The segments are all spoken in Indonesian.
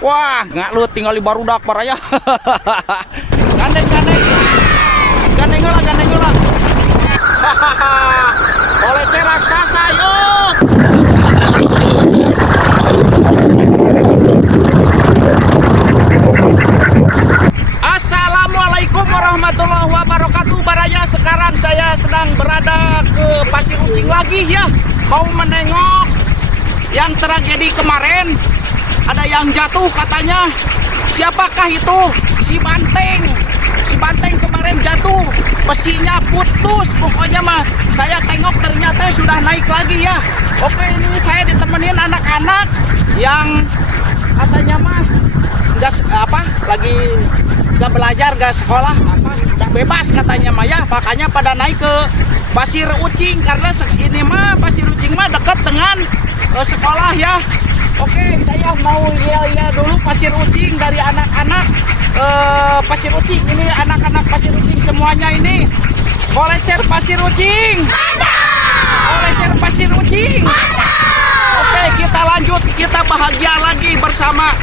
Wah, ngalut tinggal di barudak paraya. Gandeng gandeng. Gandeng lah, gandeng lah. Kolecer raksasa yuk. Assalamualaikum warahmatullahi wabarakatuh. Baraya, sekarang saya sedang berada ke Pasir Ucing lagi ya. Mau menengok yang tragedi kemarin. Ada yang jatuh katanya. Siapakah itu? Si Banteng. Si Banteng kemarin jatuh, besinya putus. Pokoknya mah saya tengok ternyata sudah naik lagi ya. Oke, ini saya ditemenin anak-anak yang katanya mah lagi nggak belajar, nggak sekolah, nggak bebas katanya mah ya. Makanya pada naik ke Pasir Ucing karena ini mah Pasir Ucing mah dekat dengan sekolah ya. Oke, saya mau lihat dulu Pasir Ucing dari anak-anak Pasir Ucing. Ini anak-anak Pasir Ucing semuanya ini. Kolecer Pasir Ucing. Kolecer Pasir Ucing. Oke, kita lanjut. Kita bahagia lagi bersama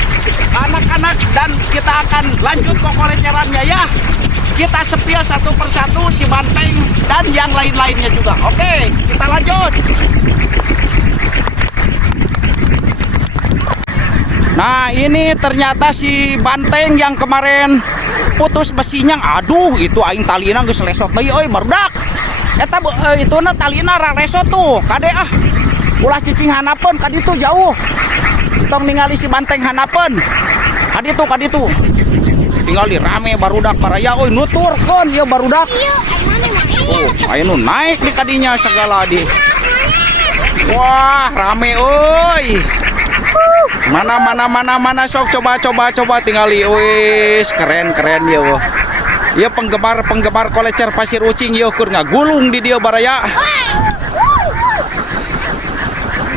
anak-anak dan kita akan lanjut ke kolecerannya ya. Kita sepil satu persatu si Banteng dan yang lain-lainnya juga. Oke, kita lanjut. Nah, ini ternyata si Banteng yang kemarin putus besinya. Aduh, itu aing talina geus lesot deui euy barudak. Eta ituna talina ra lesot tuh. Kade ulah cicing hanapeun ka ditu jauh. Tong ningali si Banteng hanapeun. Ka ditu. Tinggal di rame barudak paraya euy nuturkeun ieu barudak. Oh, aya nu naik di kadinya segala di. Wah, rame euy. Mana sok coba tinggali. Wis keren ya wah. Ieu penggemar kolecer Pasir Ucing ieu keur ngagulung di dieu baraya.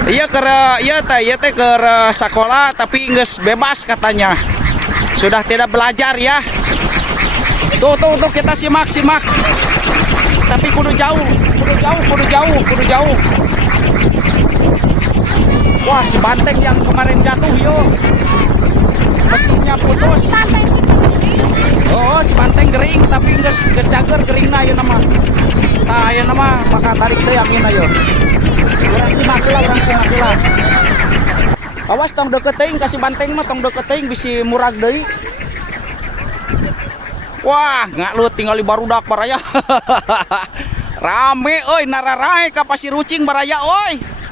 Ieu teh keur sakola tapi geus bebas katanya. Sudah tidak belajar ya. Tuh kita simak. Tapi kudu jauh. Wah, si Banteng yang kemarin jatuh yo. Besinya putus. Oh, si Banteng gering tapi geus cager geringna ieu nama. Tah ieu nama maka tarik teh angin ayo. Urang simak heula. Awas tong deukeut teuing ka si Banteng mah tong deukeut teuing bisi murag deui. Wah, ngalut tinggal di barudak baraya. Rame euy nararae ka Pasir Ucing baraya euy.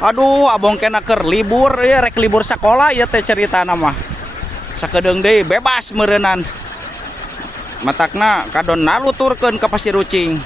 Aduh, abong kena keur libur ya, rek libur sekolah ya teh ceritana mah. Sakedeung deui bebas meureunnan. Matakna kadon naluturkeun ka Pasir Ucing.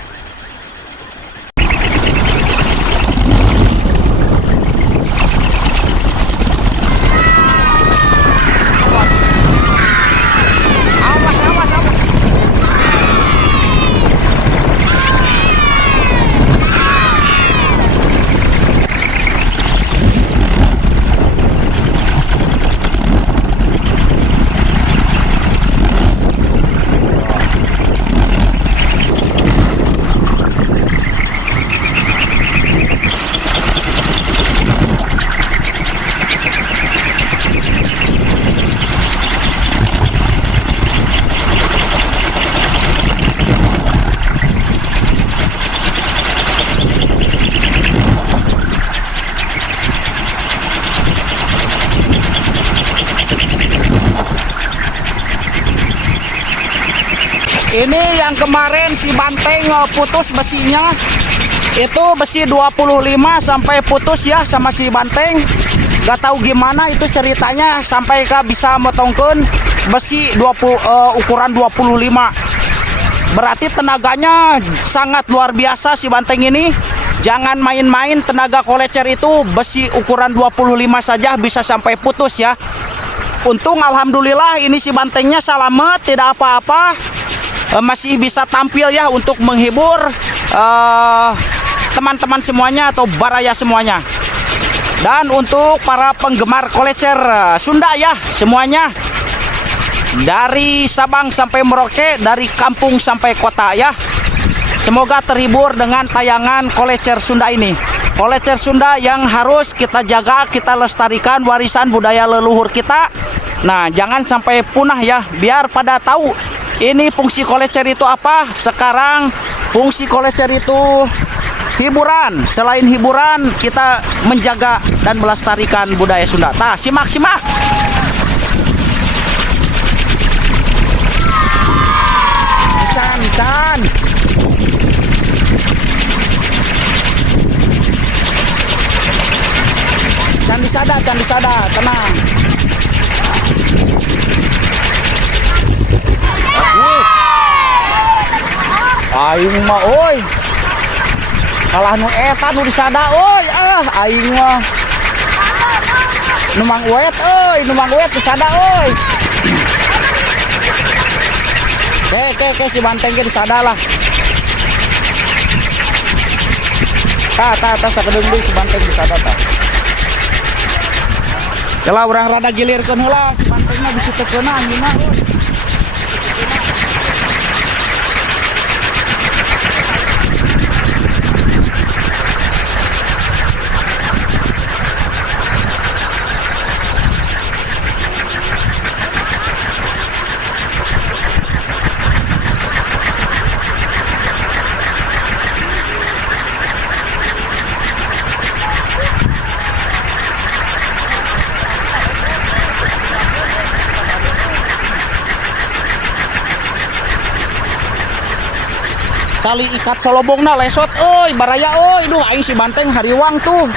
Ini yang kemarin si Banteng putus besinya. Itu besi 25 sampai putus ya sama si Banteng. Gak tahu gimana itu ceritanya sampai bisa motongkeun besi ukuran 25. Berarti tenaganya sangat luar biasa si Banteng ini. Jangan main-main, tenaga kolecer itu besi ukuran 25 saja bisa sampai putus ya. Untung alhamdulillah ini si Bantengnya selamat, tidak apa-apa. Masih bisa tampil ya untuk menghibur teman-teman semuanya atau baraya semuanya. Dan untuk para penggemar kolecer Sunda ya semuanya, dari Sabang sampai Merauke, dari kampung sampai kota ya, semoga terhibur dengan tayangan kolecer Sunda ini. Kolecer Sunda yang harus kita jaga, kita lestarikan warisan budaya leluhur kita. Nah, jangan sampai punah ya, biar pada tahu ini fungsi kolecer itu apa. Sekarang fungsi kolecer itu hiburan. Selain hiburan, kita menjaga dan melestarikan budaya Sunda. Tah, simak. Can. Can disada, tenang. Aing mah oi. Kalah nu eta nu disada oi. Aing mah nu mang wet disada oi. Ke si banteng ge disada lah. Ta sakedeung deui si banteng disada ta. Kalau orang rada gilirkeun heula si bantengna bisa teu keuna anjeunna oi. Tali ikat solobongna lesot euy baraya euy. Duh aing si banteng hariwang tuh.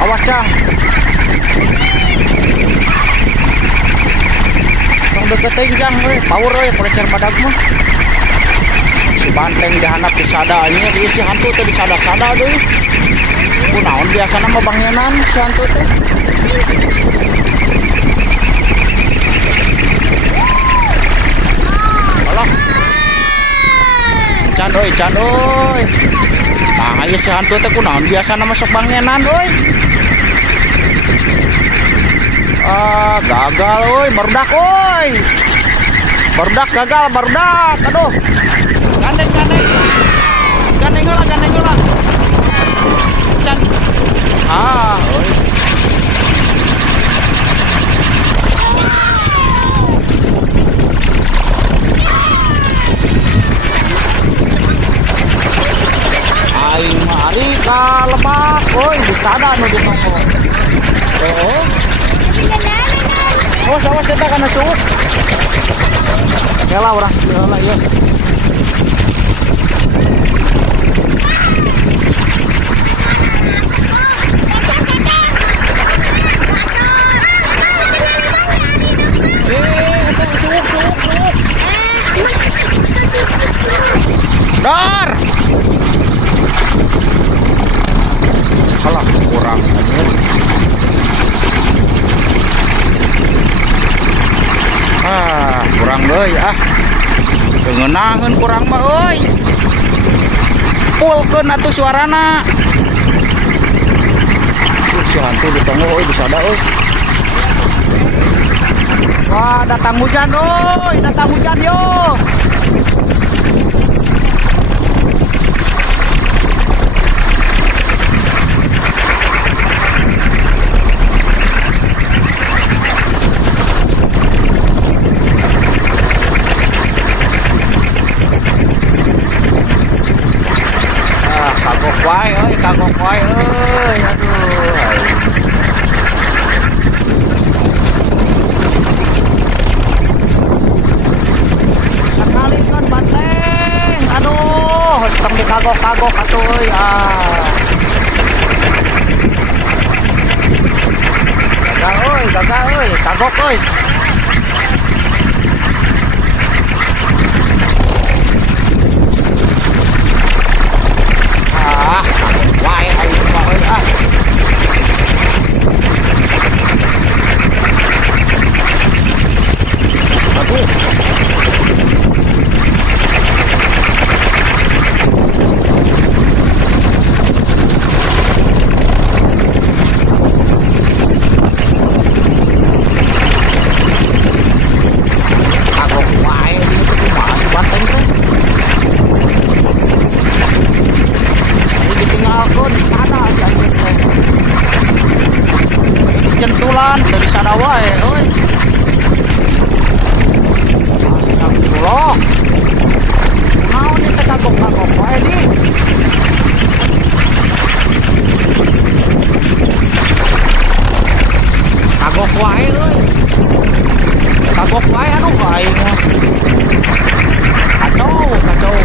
Awas Cang. Tong deketing Cang euy, power euy kolecer badag mah. Si banteng dihandap disada nya ieu si hantu teh disada-sada deui. Kunaon biasana mah bangeunan si hantu teh. Alah. Can euy. Nah, ieu si hantu teh kunaon biasana mah sok bangeunan euy. Gagal euy, barudak euy. Barudak gagal, barudak. Aduh. Gandeng heula. Can. Euy. Aing mah ari ka lebak, euy, disada nu ditompo. Awas eta kana suut. Kela urang heula ieu. Dar. Kalah kurang anjir. Kurang deui Teungeunangeun kurang mah euy. Pulkeun atuh suarana. Si hantu ditonggo euy disada euy. Wah, datang hujan yo. Kagok wae euy. Aduh. Sekali kan banteng. Aduh, tong dikagok-kagok atuh euy. Gagal euy, kagok euy. Wae aing mah euy. Aduh. tinggalkan di sana si anjing teh. Jentulan dari sana wae euy. Astagfirullah. Naon ieu teh kagok-kagok wae di. Kagok wae euy. Kagok wae aduh aing mah. Kacau, kacau.